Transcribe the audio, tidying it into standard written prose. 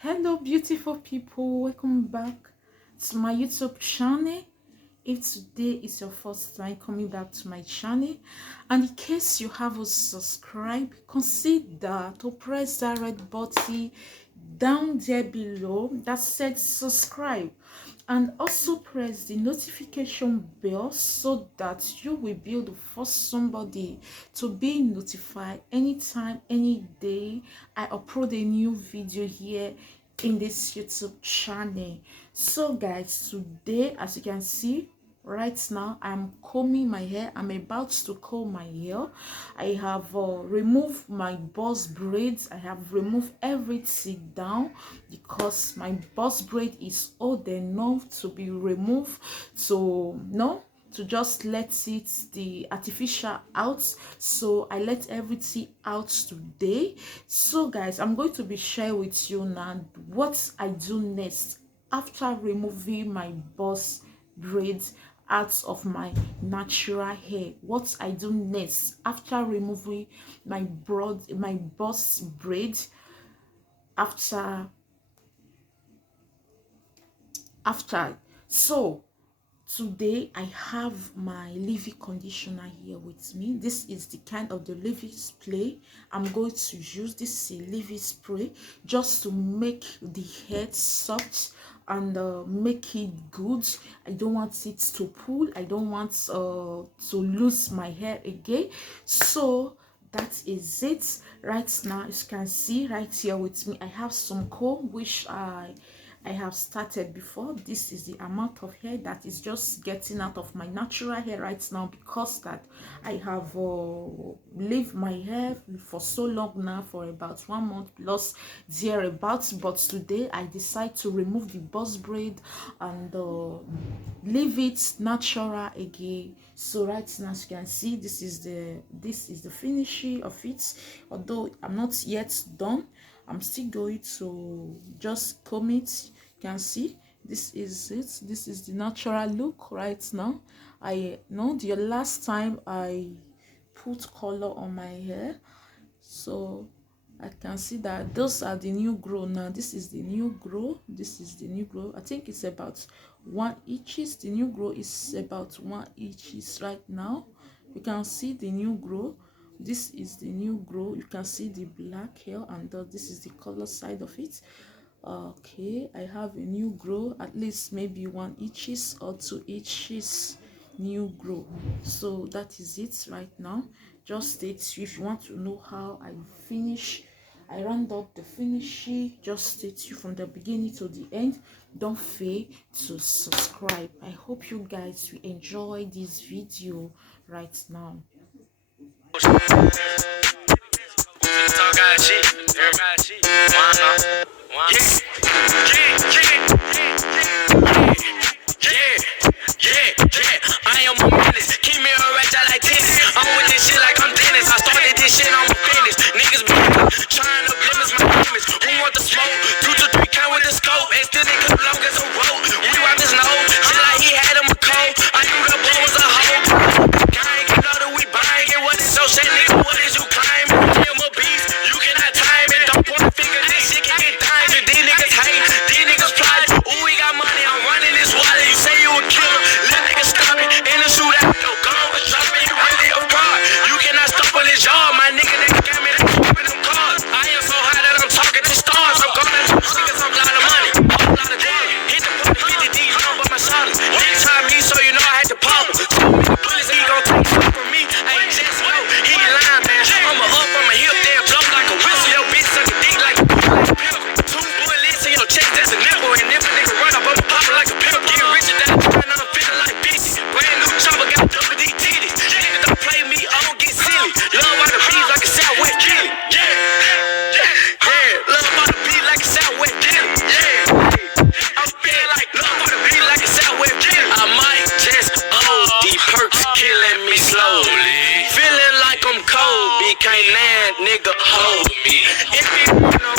Hello beautiful people, welcome back to my YouTube channel. If today is your first time coming back to my channel, and in case you haven't subscribed, consider to press that red button down there below that said subscribe, and also press the notification bell so that you will be the first somebody to be notified anytime, any day I upload a new video here in this YouTube channel. So guys, today, as you can see right now, I'm combing my hair. I'm about to comb my hair. I have removed my boss braids. I have removed everything down because my boss braid is old enough to be removed. So no, to just let it the artificial out. So I let everything out today. So guys, I'm going to be sharing with you now what I do next after removing my boss braids out of my natural hair. What I do next after removing my boss braid after so today I have my Livy conditioner here with me. This is the kind of the Livy spray I'm going to use. This is a Livy spray just to make the hair soft and make it good. I don't want it to pull. I don't want to lose my hair again. So that is it. Right now, as you can see right here with me, I have some comb which I have started before. This is the amount of hair that is just getting out of my natural hair right now, because that I have lived my hair for so long now, for about 1 month plus thereabouts. But today I decide to remove the boss braid and leave it natural again. So right now, as you can see, this is the finishing of it. Although I'm not yet done, I'm still going to just comb it. You can see this is it. This is the natural look right now. I know the last time I put color on my hair, so I can see that those are the new grow now. This is the new grow. This is the new grow. I think it's about 1 inches. The new grow is about 1 inches right now. You can see the new grow. This is the new grow. You can see the black hair, and this is the color side of it. Okay, I have a new grow, at least maybe 1 inches or 2 inches new grow. So that is it right now. Just stay tuned if you want to know how I round up the finishing. Just stay tuned from the beginning to the end. Don't fail to subscribe. I hope you guys will enjoy this video right now. I am a menace. Keep me a ratchet like tennis. I'm with this shit like I'm Dennis. I started this shit on my business. Niggas be trying to blemish my image. Who want the smoke? 2 to 3 count with the scope. And still they come long as a rope. We rock his nose. Shit like he had him a cold. I knew the boy was a hoe. Gang, you know that we buying it. What is so shit, nigga? What is you climbing? I am a beast. You cannot time it. Don't point a finger. This shit can get diamond. These niggas hate. These niggas plotting. Ooh, we got money. I'm running this wallet. You say you a killer. Let niggas stop it. In the shootout. Go on with dropping. You really a fraud. You cannot stop on this yard. My nigga, they got me. They keeping them cars. I am so high that I'm talking to stars. I'm going to niggas. I'm a lot of money. A lot of drugs. Hit the point 50 D. Long but my shoulders. They time me, so you know I had to pop him. So many bullets. He gon' take it from me. I ain't just low. He lying, man. I'm a up. I'm a hip there. Blow like a whistle. Yo, bitch suck a dick like a pill. 2 bullets in your chest. That's a nipple. And if a nigga run up, I'ma pop it like a pill. Getting rich and that time. I'm feeling like 50. Brand new chopper. Got double D titties. Niggas don't play me. I don't get silly. Love on the beat like a Southwest Gilly. Love on the beat like a Southwest Gilly. I'm feeling like love on the beat like a Southwest Gilly. I might just these perks killing me slowly. Feeling like I'm cold. Can't land, nigga, hold me. If you know